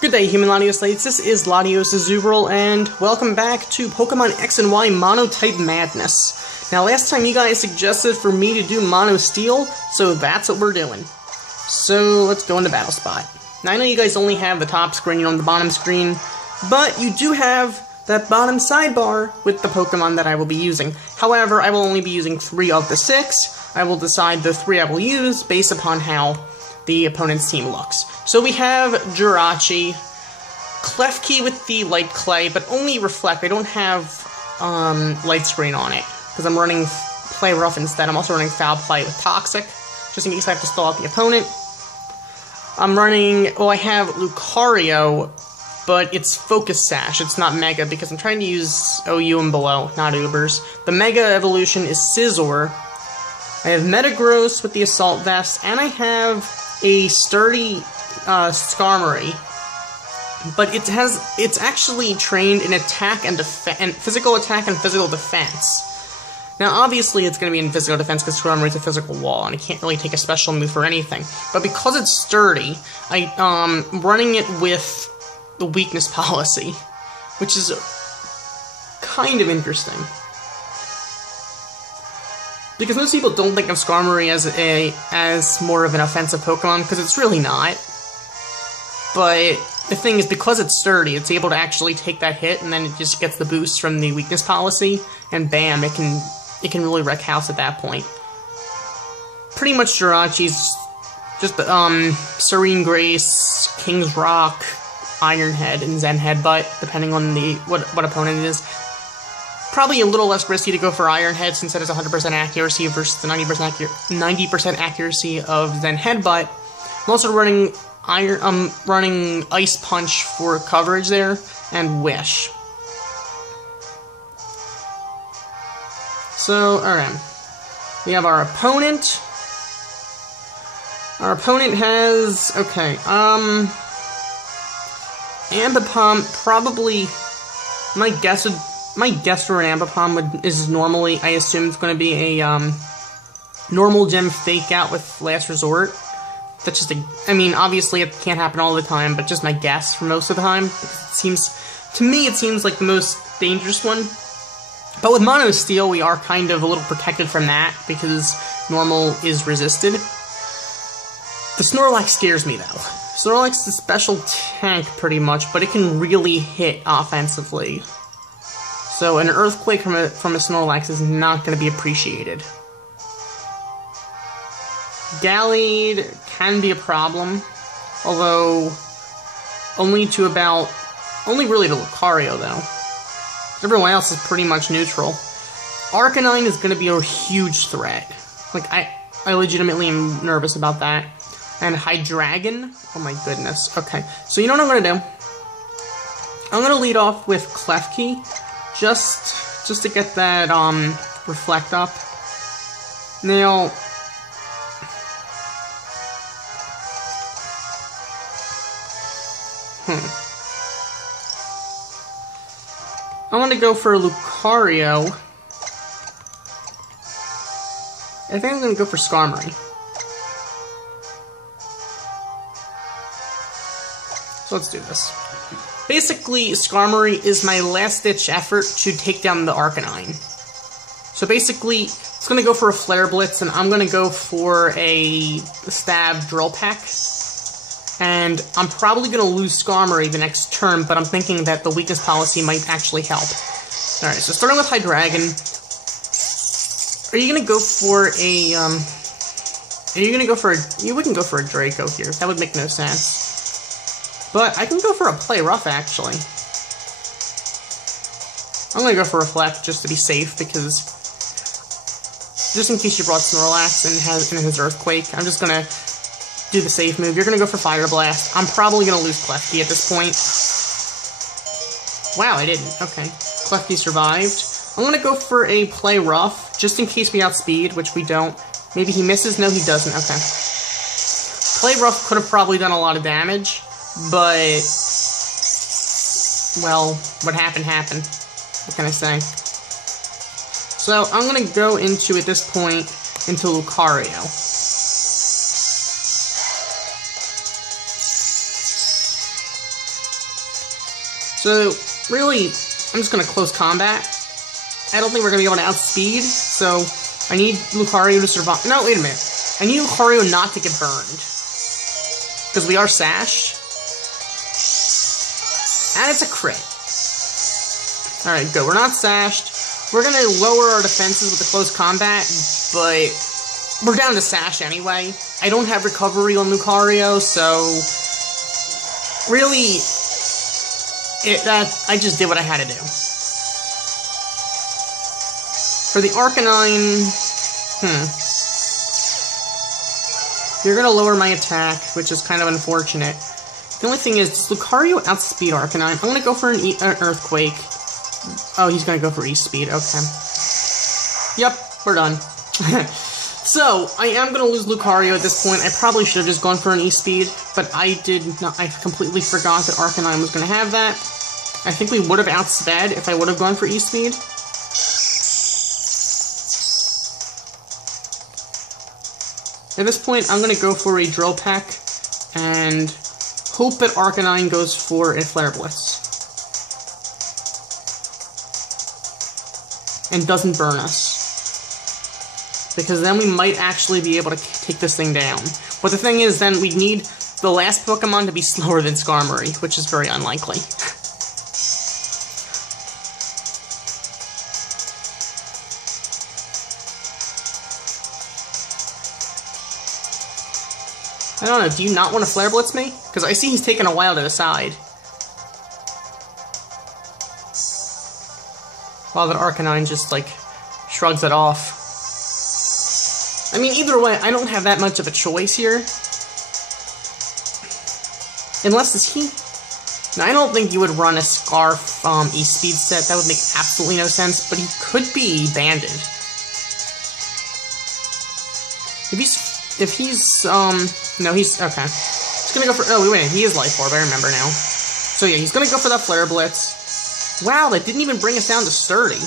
Good day, human Latios Slates. This is Latios Azubral, and welcome back to Pokemon X and Y Monotype Madness. Now, last time you guys suggested for me to do Mono Steel, so that's what we're doing. So, let's go into Battle Spot. Now, I know you guys only have the top screen on the bottom screen, but you do have that bottom sidebar with the Pokemon that I will be using. However, I will only be using 3 of the 6. I will decide the 3 I will use based upon how the opponent's team looks. So we have Jirachi, Klefki with the Light Clay, but only Reflect. I don't have Light Screen on it, because I'm running Play Rough instead. I'm also running Foul Play with Toxic, just in case I have to stall out the opponent. I'm running, well, I have Lucario, but it's Focus Sash, it's not Mega, because I'm trying to use OU and below, not Ubers. The Mega evolution is Scizor. I have Metagross with the Assault Vest, and I have a sturdy Skarmory, but it's actually trained in attack and physical attack and physical defense. Now, obviously, it's going to be in physical defense because Skarmory's a physical wall, and it can't really take a special move for anything. But because it's sturdy, I'm running it with the weakness policy, which is kind of interesting. Because most people don't think of Skarmory as more of an offensive Pokemon, because it's really not. But the thing is, because it's sturdy, it's able to actually take that hit, and then it just gets the boost from the weakness policy, and bam, it can really wreck house at that point. Pretty much Jirachi's just Serene Grace, King's Rock, Iron Head, and Zen Headbutt, depending on what opponent it is. Probably a little less risky to go for Iron Head since it has 100% accuracy versus the 90% accuracy of Zen Headbutt. I'm also running Ice Punch for coverage there, and Wish. So, alright. We have our opponent. Our opponent has, okay, Ambipom, probably, my guess for an Ambipom is normally, I assume it's going to be a, normal gym fake out with Last Resort. That's just I mean, obviously it can't happen all the time, but just my guess for most of the time. To me, it seems like the most dangerous one. But with Mono Steel, we are kind of a little protected from that, because normal is resisted. The Snorlax scares me, though. Snorlax is a special tank, pretty much, but it can really hit offensively. So an Earthquake from a Snorlax is not going to be appreciated. Gallade can be a problem, although only really to Lucario, though. Everyone else is pretty much neutral. Arcanine is going to be a huge threat. Like, I legitimately am nervous about that. And Hydreigon? Oh my goodness. Okay, so you know what I'm going to do? I'm going to lead off with Klefki, just to get that, Reflect up. Now, I'm gonna go for Lucario. I think I'm gonna go for Skarmory. So let's do this. Basically, Skarmory is my last-ditch effort to take down the Arcanine. So basically, it's gonna go for a Flare Blitz, and I'm gonna go for a Stab Drill Peck. And I'm probably going to lose Skarmory the next turn, but I'm thinking that the weakness policy might actually help. Alright, so starting with Hydreigon. Are you going to go for a, we can go for a Draco here. That would make no sense. But I can go for a Play Rough, actually. I'm going to go for Reflect, just to be safe, because just in case you brought Snorlax and his Earthquake, I'm just going to do the safe move. You're going to go for Fire Blast. I'm probably going to lose Klefki at this point. Wow, I didn't. Okay. Klefki survived. I'm going to go for a Play Rough, just in case we outspeed, which we don't. Maybe he misses? No, he doesn't. Okay. Play Rough could have probably done a lot of damage, but, well, what happened happened. What can I say? So, I'm going to go into, at this point, into Lucario. So, really, I'm just going to close combat. I don't think we're going to be able to outspeed, so I need Lucario to survive. No, wait a minute. I need Lucario not to get burned. Because we are Sash. And it's a crit. Alright, good. We're not Sashed. We're going to lower our defenses with the close combat, but we're down to Sash anyway. I don't have recovery on Lucario, so really, I just did what I had to do. For the Arcanine, you're going to lower my attack, which is kind of unfortunate. The only thing is, does Lucario outspeed Arcanine? I'm going to go for an Earthquake. Oh, he's going to go for E-Speed, okay. Yep, we're done. So, I am going to lose Lucario at this point. I probably should have just gone for an E-Speed, but I completely forgot that Arcanine was going to have that. I think we would have outsped if I would have gone for E-Speed. At this point, I'm going to go for a Drill Peck, and hope that Arcanine goes for a Flare Blitz. And doesn't burn us. Because then we might actually be able to take this thing down. But the thing is, then we need the last Pokemon to be slower than Skarmory, which is very unlikely. I don't know, do you not want to Flare Blitz me? Because I see he's taking a while to decide. While the Arcanine just, like, shrugs it off. I mean, either way, I don't have that much of a choice here. Unless it's he... Now, I don't think you would run a Scarf E-Speed set. That would make absolutely no sense, but he could be Banded. If he's, no, he's, okay. He's gonna go for, oh, wait, he is Life Orb, I remember now. So yeah, he's gonna go for that Flare Blitz. Wow, that didn't even bring us down to Sturdy.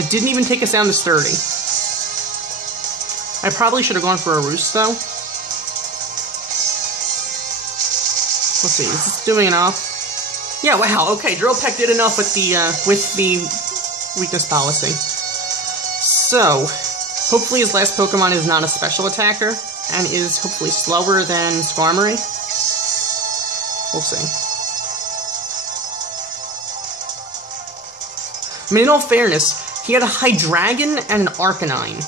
That didn't even take us down to Sturdy. I probably should have gone for a Roost, though. Let's see, is this doing enough? Yeah, wow, okay, Drill Peck did enough with the weakness policy. So, hopefully his last Pokemon is not a special attacker, and is hopefully slower than Skarmory. We'll see. I mean, in all fairness, he had a Hydreigon and an Arcanine.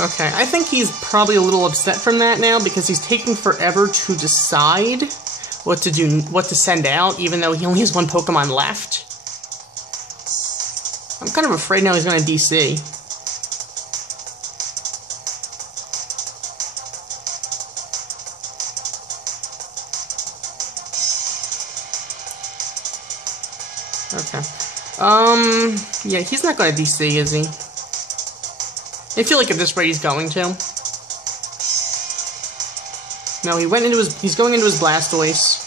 Okay, I think he's probably a little upset from that now, because he's taking forever to decide what to do, what to send out, even though he only has one Pokemon left. I'm kind of afraid now he's going to DC. Okay. Yeah, he's not going to DC, is he? I feel like at this rate he's going to. No, he's going into his Blastoise.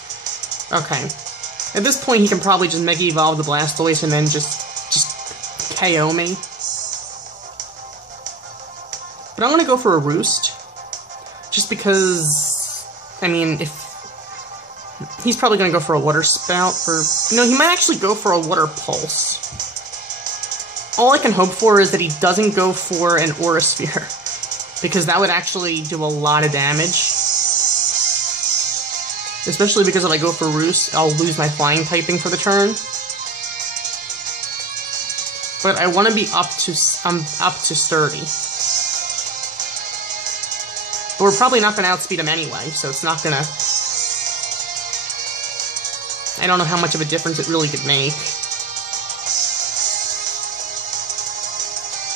Okay. At this point he can probably just Mega Evolve the Blastoise and then just KO me. But I'm gonna go for a Roost. Just because, I mean, if... He's probably gonna go for a Water Spout, or... No, he might actually go for a Water Pulse. All I can hope for is that he doesn't go for an Aura Sphere, because that would actually do a lot of damage. Especially because if I go for Roost, I'll lose my Flying typing for the turn. But I want to be up to Sturdy. But we're probably not going to outspeed him anyway, so it's not going to... I don't know how much of a difference it really could make.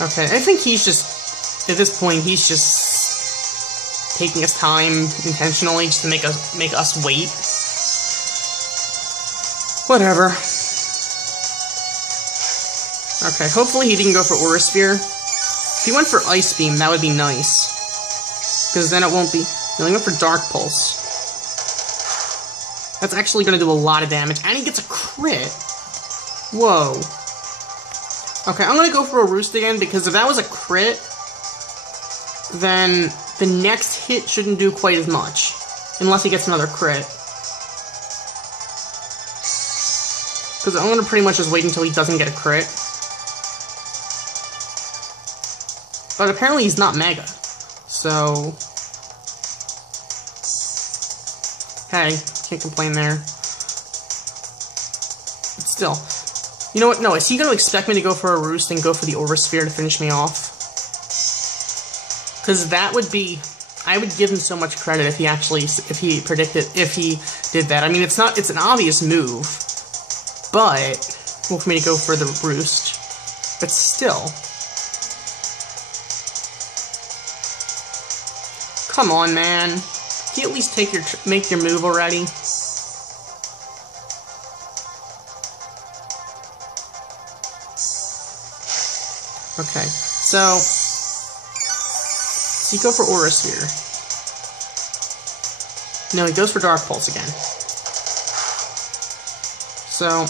Okay, I think he's just, at this point, he's just taking his time intentionally just to make us wait. Whatever. Okay, hopefully he didn't go for Aura Sphere. If he went for Ice Beam, that would be nice. Because then it won't be... No, he went for Dark Pulse. That's actually going to do a lot of damage. And he gets a crit. Whoa. Okay, I'm going to go for a Roost again, because if that was a crit, then the next hit shouldn't do quite as much. Unless he gets another crit. Because I'm going to pretty much just wait until he doesn't get a crit. But apparently he's not Mega. So... hey, can't complain there. But still. You know what? No, is he going to expect me to go for a Roost and go for the Aura Sphere to finish me off? Because that would be... I would give him so much credit if he actually... if he did that. I mean, it's an obvious move. But... well, for me to go for the Roost. But still... come on, man. Can you at least make your move already? Okay, so you go for Aura Sphere. No, he goes for Dark Pulse again. So,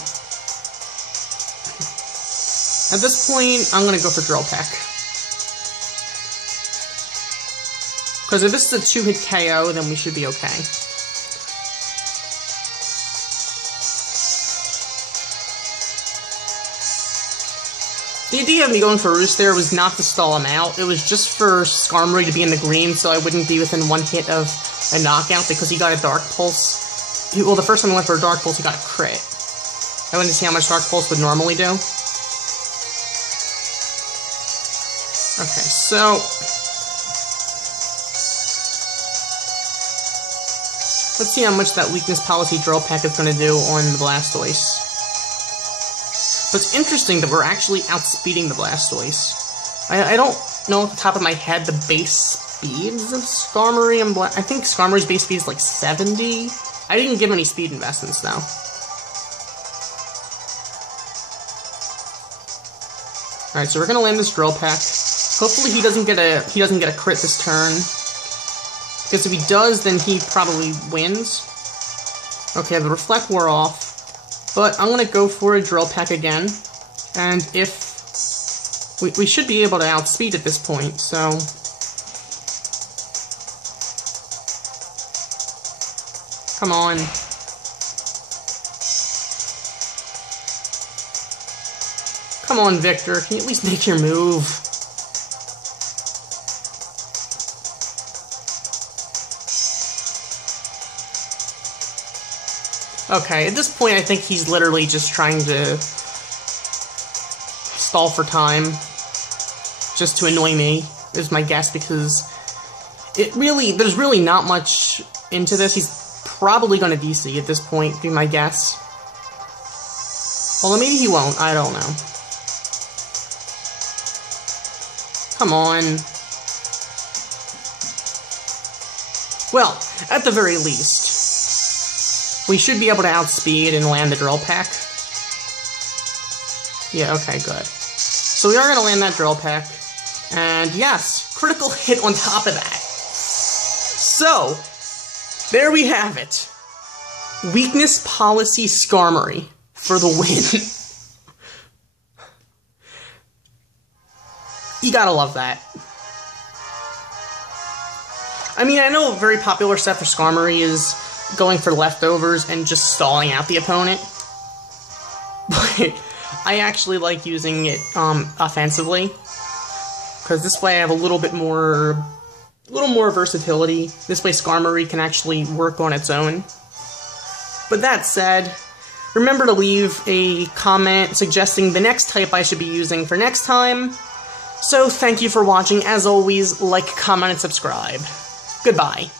at this point, I'm gonna go for Drill Peck. Because if this is a 2-hit KO, then we should be okay. The idea of me going for Roost there was not to stall him out, it was just for Skarmory to be in the green so I wouldn't be within one hit of a knockout because he got a Dark Pulse. Well, the first time I went for a Dark Pulse, he got a crit. I wanted to see how much Dark Pulse would normally do. Okay, so... let's see how much that Weakness Policy Drill Peck is going to do on the Blastoise. But it's interesting that we're actually outspeeding the Blastoise. I don't know off the top of my head the base speeds of Skarmory and I think Skarmory's base speed is like 70. I didn't give any speed investments though. Alright, so we're gonna land this Drill Peck. Hopefully he doesn't get a crit this turn. Because if he does, then he probably wins. Okay, the Reflect wore off. But I'm going to go for a Drill Peck again. And if... we should be able to outspeed at this point, so... come on. Come on, Victor. Can you at least make your move? Okay, at this point I think he's literally just trying to stall for time, just to annoy me, is my guess, because there's really not much into this. He's probably going to DC at this point, be my guess. Although maybe he won't, I don't know. Come on. Well, at the very least, we should be able to outspeed and land the Drill Peck. Yeah, okay, good. So we are going to land that Drill Peck. And yes, critical hit on top of that. So, there we have it. Weakness Policy Skarmory for the win. You gotta love that. I mean, I know a very popular set for Skarmory is going for leftovers and just stalling out the opponent. But I actually like using it offensively, because this way I have a little more versatility. This way Skarmory can actually work on its own. But that said, remember to leave a comment suggesting the next type I should be using for next time. So thank you for watching. As always, like, comment, and subscribe. Goodbye.